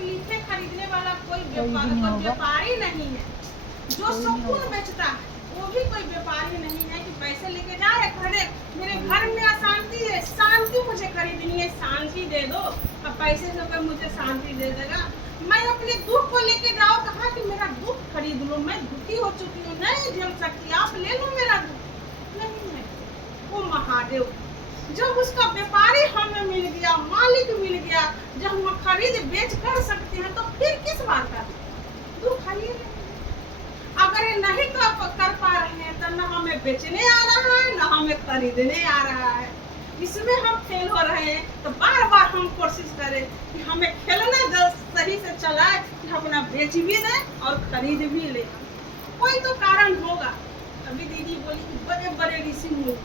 तकलीफे खरीदने वाला कोई व्यापारी नहीं है। जो सुकून बेचता है वो भी कोई व्यापारी नहीं है कि पैसे लेके जाए खरीदे। मेरे घर में अशांति है, शांति मुझे खरीदनी है, शांति दे दो। अब पैसे से कोई मुझे शांति दे देगा? मैं अपने दुख को लेके जाओ, कहा कि मेरा दुख खरीद लो, मैं दुखी हो चुकी हूँ, नहीं झेल सकती, आप ले लो मेरा दुख। नहीं है वो महादेव। जब उसका व्यापारी हमें मिल गया, मालिक मिल गया, जब हम खरीद बेच कर सकते हैं तो फिर किस बात का दुख है? अगर ये नहीं कर पा रहे हैं तो न हमें बेचने आ रहा है न हमें खरीदने आ रहा है। इसमें हम फेल हो रहे हैं तो बार बार हम कोशिश करें कि हमें खेलना सही से चलाए कि अपना बेच भी दें और खरीद भी ले। कोई तो कारण होगा। अभी दीदी बोली कि बड़े बड़े ऋषि मुनि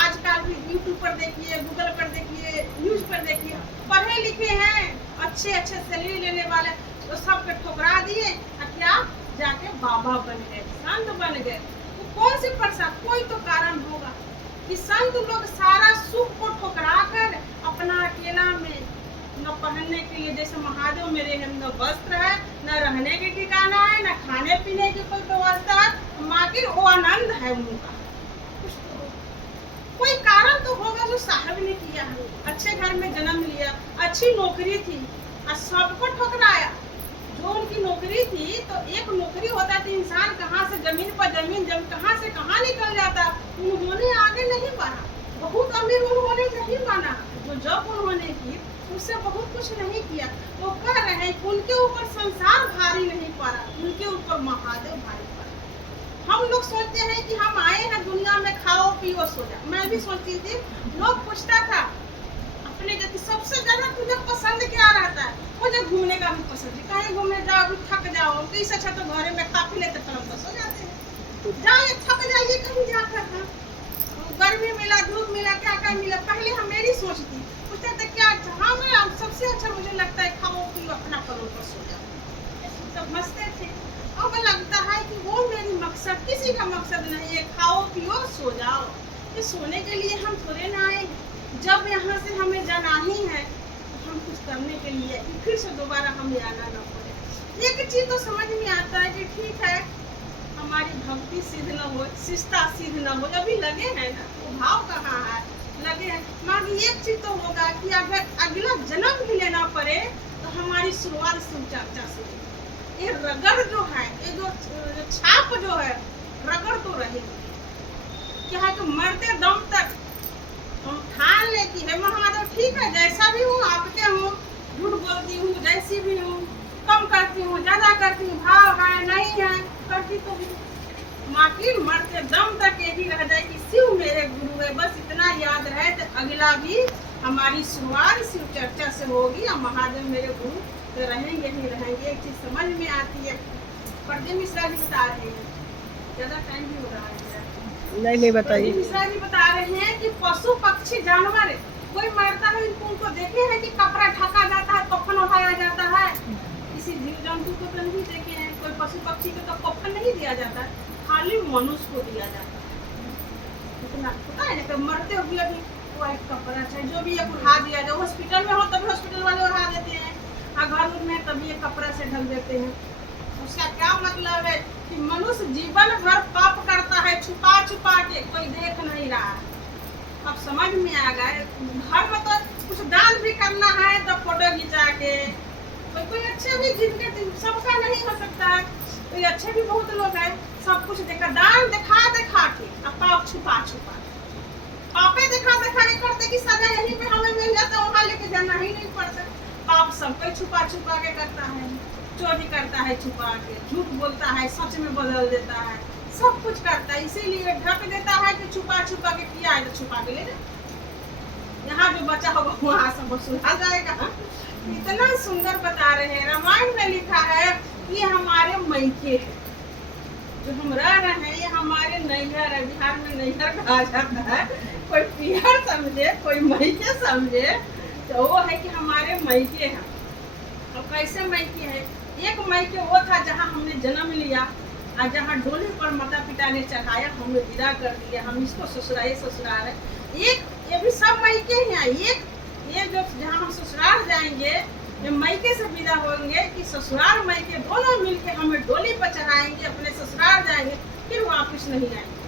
आजकल भी यूट्यूब पर देखिए, गूगल पर देखिए, न्यूज पर देखिए, पढ़े लिखे हैं, अच्छे अच्छे सैलरी लेने वाले, तो सबके ठुकरा दिए। क्या जाके बाबा बन गए, संत बन गए। तो कौन से प्रसाद? कोई तो कारण होगा कि संत लोग सारा सुख को ठुकरा कर अपना अकेला में न पहनने के लिए, जैसे महादेव मेरे न वस्त्र है, न रहने के ठिकाना है, न खाने पीने की कोई व्यवस्था है, माकिर वो आनंद है उनका। कोई कारण तो होगा जो साहब ने किया है। अच्छे घर में जन्म लिया, अच्छी नौकरी थी और सबको ठुकराया। जो उनकी नौकरी थी, तो एक नौकरी होता तो इंसान कहाँ से जमीन पर जमीन, जब कहाँ से कहाँ निकल जाता। उन्होंने आगे नहीं बढ़ा, बहुत अमीर उन्होंने नहीं माना। जो जब उन्होंने की उससे बहुत कुछ नहीं किया। वो कह रहे हैं कि उनके ऊपर संसार भारी नहीं पड़ा, उनके ऊपर महादेव भारी पड़ा। हम लोग सोचते हैं कि हम आए हैं दुनिया में, खाओ पियो सो जाओ। मैं भी सोचती थी, लोग पूछता था अपने जैसे सबसे ज्यादा तुझे पसंद क्या रहता है? मुझे घूमने का भी पसंद है। कहीं घूमने जाओ थक जाओ तो इससे अच्छा तो घरे में खा पी लेते फिल्म तो सो जाते हैं। जाइए थक जाइए कहीं जाकर। गर्मी मिला, धूप मिला, क्या क्या मिला, पहले हम मेरी सोच थी। पूछते थे क्या हाँ मैं सबसे अच्छा मुझे लगता है खाओ पियो अपना करो तो सो जाओ। समझते थे। अब लगता है कि वो मेरी मकसद, किसी का मकसद नहीं है। खाओ पियो सो जाओ। ये सोने के लिए हम थोड़े ना आए। जब यहाँ से हमें जाना ही है तो हम कुछ करने के लिए कि फिर से दोबारा हमें आना न पड़े। एक चीज तो समझ में आता है कि ठीक है हमारी भक्ति सिद्ध न हो, शिष्टा सिद्ध न हो, अभी लगे हैं ना, तो भाव कहाँ है? लगे हैं। मगर एक चीज तो होगा कि अगर अगला जन्म भी लेना पड़े तो हमारी शुरुआत शिव चर्चा से। ये रगड़ जो है, ये जो छाप जो है, रगड़ तो रहेगी। क्या है कि मरते दम तक हम ठान लेती है महादेव ठीक है, जैसा भी हूँ आपके हूँ, झूठ बोलती हूँ, जैसी भी हूँ, कम करती हूँ, ज्यादा करती हूँ, भाव है नहीं है, करती तो भी माकी मरते दम तक यही रह जाए कि शिव मेरे गुरु है। बस इतना याद रहे तो अगला भी हमारी शुरुआत शिव चर्चा से होगी और महादेव मेरे गुरु तो रहेंगे ही रहेंगे। एक चीज समझ में आती है, परदे मिश्रा जी बता रहे हैं, ज्यादा टाइम भी हो रहा है, नहीं बताइए। मिश्रा जी बता रहे हैं कि पशु पक्षी जानवर कोई मरता है उनको देखे हैं कि कपड़ा ढका जाता है, कफन उठाया जाता है। किसी जीव जंतु को तो नहीं देखे हैं। कोई पशु पक्षी को तो कफन नहीं दिया जाता, खाली मनुष्य को दिया जाता है। इतना पता है ना, मरते हुए भी व्हाइट कपड़ा चाहे जो भी उठा दिया जाए। हॉस्पिटल में हो तभी हॉस्पिटल वाले उठा देते हैं, और घर में तभी ये कपड़ा से ढक देते हैं। उसका क्या मतलब है कि मनुष्य जीवन भर पाप करता है छुपा छुपा के, कोई देख नहीं रहा। अब समझ में आ गए। घर में तो कुछ दान भी करना है तो फोटो खिंचा के, कोई अच्छे भी जिनके सबका नहीं हो सकता है, कोई अच्छे भी बहुत लोग हैं, सब कुछ देखा दान दिखा दिखा के, अब पाप छुपा छुपा पापे दिखा दिखा के करते कि सजा यहीं पे हमें मिल जाता, वहाँ लेके जाना ही नहीं पड़ता। पाप सब कोई छुपा छुपा के करता है, चोरी करता है छुपा के, झूठ बोलता है सच में बदल देता है, सब कुछ करता है। इसीलिए ढक देता है कि छुपा छुपा के किया है तो छुपा के ले जाए, यहाँ जो बचा होगा वहाँ सब सुना जाएगा। इतना सुंदर बता रहे हैं। रामायण में लिखा है ये हमारे मैके हैं, जो हम रह रहे हैं ये हमारे नैहर है। बिहार में नैहर कहा जाता है, कोई पियर समझे कोई मैके समझे, तो वो है कि हमारे मैके हैं। और कैसे मैके है? एक मैके वो था जहाँ हमने जन्म लिया और जहाँ डोली पर माता पिता ने चढ़ाया, हमने विदा कर दिया, हम इसको ससुराल ससुराल है। एक ये भी सब मैके हैं। एक ये जो जहाँ हम ससुराल जाएंगे ये मायके से विदा होंगे कि ससुराल मायके दोनों मिलके हमें डोली पर चढ़ाएंगे, अपने ससुराल जाएंगे, फिर वापस नहीं आएंगे।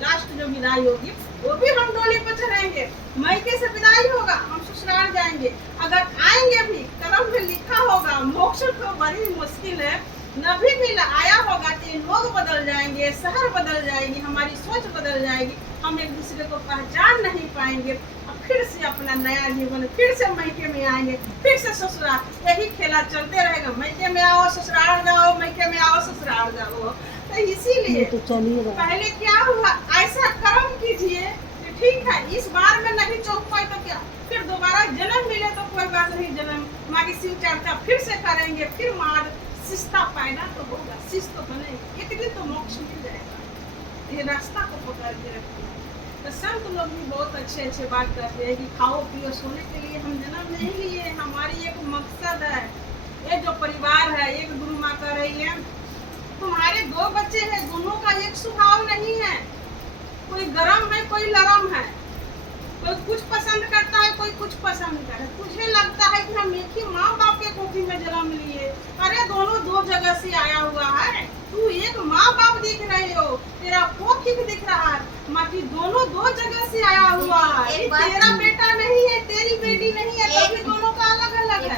लास्ट जो विदाई होगी वो भी हम डोली पर चढ़ाएंगे, मायके से विदाई होगा, हम ससुराल जाएंगे। अगर आएंगे भी कर्म में लिखा होगा, मोक्ष तो बड़ी मुश्किल है, नभी भी आया होगा तो लोग बदल जाएंगे, शहर बदल जाएगी, हमारी सोच बदल जाएगी, हम एक दूसरे को पहचान नहीं पाएंगे। अब फिर से अपना नया जीवन, फिर से मायके में आएंगे, फिर से ससुराल, यही खेला चलते रहेगा। मायके में आओ ससुराल जाओ, मायके में आओ ससुराल जाओ। तो इसीलिए तो चलिए पहले क्या हुआ, ऐसा कर्म कीजिए कि ठीक है इस बार में नहीं चौक पाए तो क्या, फिर दोबारा जन्म मिले तो कोई बात नहीं, जन्म माँ की शिव चर्चा फिर से करेंगे, फिर माँ शिष्टा पैदा तो होगा, शिष्ट तो बनेगी, एक दिन तो मोक्ष मिल जाएगा। ये रास्ता को पकड़ के रखते हैं। तो संत लोग भी बहुत अच्छे अच्छे बात करते हैं कि खाओ पियो सोने के लिए हम जन्म नहीं लिए, हमारी एक मकसद है। ये जो परिवार है, एक गुरु माँ कह रही है तुम्हारे 2 बच्चे हैं, दोनों का एक स्वभाव नहीं है, कोई गरम है कोई लरम है, कोई कुछ पसंद करता है कोई कुछ पसंद करे। तुझे लगता है कि हम एक ही माँ बाप के कोखी में जन्म लिए, अरे दोनों 2 जगह से आया हुआ है। तू एक माँ बाप दिख रहे हो, तेरा कोखी दिख रहा है, बाकी दोनों 2 जगह से आया हुआ है। ये तेरा बेटा नहीं है, तेरी बेटी नहीं है, तभी दोनों का अलग अलग है।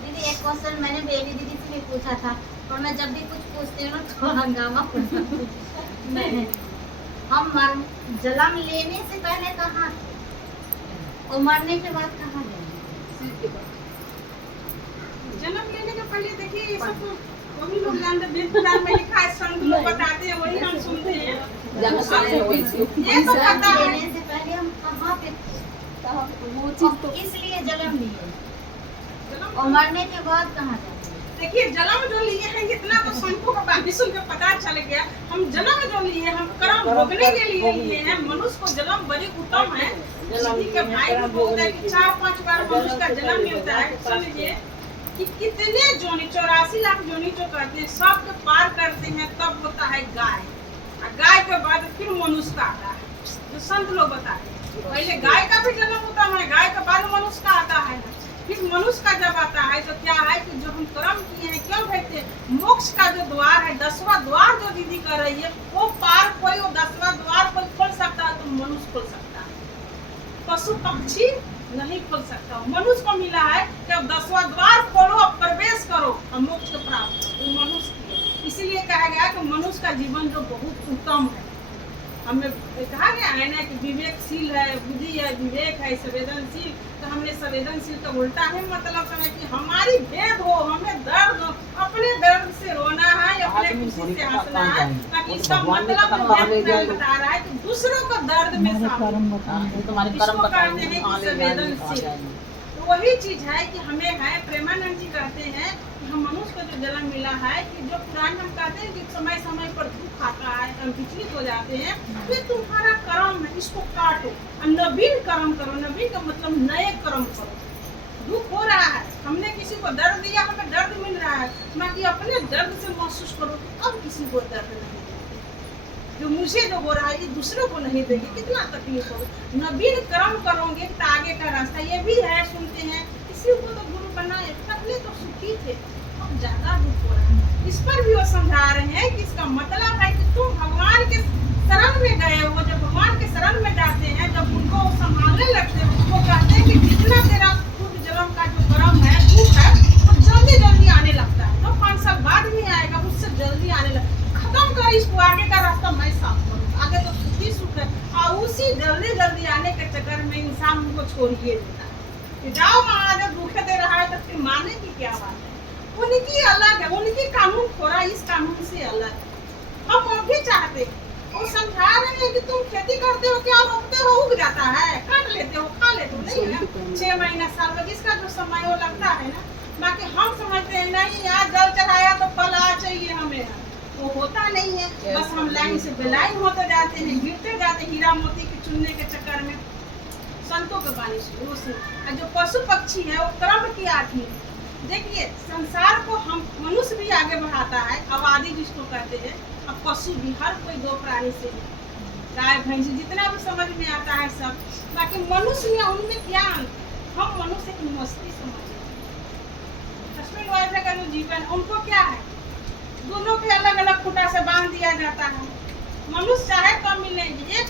दीदी एक क्वेश्चन मैंने बेबी दीदी से भी पूछा था, और मैं जब भी कुछ पूछती हूँ ना तो हंगामा हम जन्म लेने से पहले कहाँ थे और मरने के बाद कहाँ जाएंगे? जन्म लेने के पहले देखिए ये सब तो वही लोग जानते हैं, वेद पुराण में लिखा है, संत लोग बताते हैं, वही हम सुनते हैं। ये तो पता है लेने से पहले हम कहाँ पे थे, वो चीज तो इसलिए जन्म लिए, जन्म और मरने के बाद कहाँ जाएंगे? देखिए जन्म जो लिए हैं इतना तो संतों का बात सुन के पता चल गया। हम जन्म जो लिए हम कर्म भोगने के लिए लिए हैं। मनुष्य को जन्म बड़ी उत्तम है, किसी के भाई को बोलता है कि 4-5 बार मनुष्य का जन्म मिलता है। समझिए कि कितने जोनी 84 लाख जोनी जो करते हैं, सब के पार करते हैं, तब होता है गाय, और गाय के बाद फिर मनुष्य का आता है, जो संत लोग बताते हैं। पहले गाय का भी जन्म होता है, गाय के बाद मनुष्य का आता है। फिर मनुष्य का जब आता है तो क्या है कि जो हम कर्म किए हैं, क्यों भेजते मोक्ष का जो द्वार है, 10वां द्वार जो दीदी कर रही है, वो पार कोई वो 10वां द्वार कोई खोल सकता है तो मनुष्य खोल सकता है, पशु पक्षी नहीं खोल सकता। मनुष्य को मिला है कि अब 10वां द्वार खोलो, प्रवेश करो और मोक्ष को प्राप्त करो, वो मनुष्य की। इसीलिए कहा गया कि मनुष्य का जीवन जो बहुत उत्तम है। हमें कहा गया है ना कि विवेकशील है, बुद्धि है, विवेक है, संवेदनशील। तो हमने संवेदनशील का उल्टा है मतलब समझ कि हमारी भेद हो, हमें दर्द हो, अपने दर्द से रोना है, अपने खुशी से हंसना है। ताकि इसका मतलब बता रहा है कि दूसरों को दर्द में शामिल, इसको कहते हैं कि संवेदनशील। तो वही चीज है कि हमें है, प्रेमानंद जी कहते हैं कि हम मनुष्य को जो जन्म मिला है, कि जो पुराण हम कहते हैं कि समय समय पर दुख आता है, हम विचलित हो जाते हैं, तो ये तुम्हारा कर्म है, इसको काटो और नवीन कर्म करो। नवीन का मतलब नए कर्म करो। दुख हो रहा है, हमने किसी को दर्द दिया, हमें दर्द मिल रहा है, ना कि अपने दर्द से महसूस करो अब किसी को दर्द नहीं देगी। जो मुझे जो हो रहा है ये दूसरों को नहीं देगी, कितना तकलीफ हो। नवीन कर्म करोगे तो आगे का रास्ता ये भी है। सुनते हैं किसी को तो गुरु बनाए, पहले तो सुखी थे, अब ज्यादा दुख हो रहा है। इस पर भी वो समझा रहे हैं कि इसका मतलब है कि तुम भगवान के शरण में गए हो। जब भगवान के शरण में जाते हैं, जब उनको संभालने लगते हो, वो कहते हैं कि जितना तेरा पूर्व जन्म का जो कर्म है, दुख है, वो जल्दी जल्दी आने लगता है। तो 5 साल बाद में आएगा, उससे जल्दी आने लगता है। खत्म कर इसको, आगे का रास्ता मैं साफ करूँ, आगे तो सुखी सुख है। और उसी जल्दी जल्दी आने के चक्कर में इंसान उनको छोड़िए देता है कि जाओ महाराज, जब दुखे दे रहा है तो फिर माने की क्या बात है। उनकी अलग है, उनकी कानून थोड़ा इस कानून से अलग है। हम वो भी चाहते हैं, वो समझा रहे हैं कि तुम खेती करते हो, क्या रोकते हो, उग जाता है, काट लेते हो, खा लेते हो, नहीं है 6 महीना साल में जिसका जो समय वो लगता है ना। बाकी हम समझते हैं नहीं, यहाँ जल चढ़ाया तो फल आ चाहिए हमें, वो होता नहीं है। बस हम लाइन से बेलाइन होते जाते हैं, गिरते जाते हैं हीरा मोती के चुनने के चक्कर में। संतों के बाणी से जो पशु पक्षी है वो कर्म की आदमी। देखिए संसार को हम मनुष्य भी आगे बढ़ाता है, आबादी जिसको कहते हैं, अब पशु भी, हर कोई 2 प्राणी से, गाय भैंस जितना भी समझ में आता है सब। बाकी मनुष्य में उनमें क्या, हम मनुष्य की मस्ती समझे, जो जीवन उनको क्या है, दोनों के अलग अलग खूंटा से बांध दिया जाता है। मनुष्य चाहे तो मिलेंगे, एक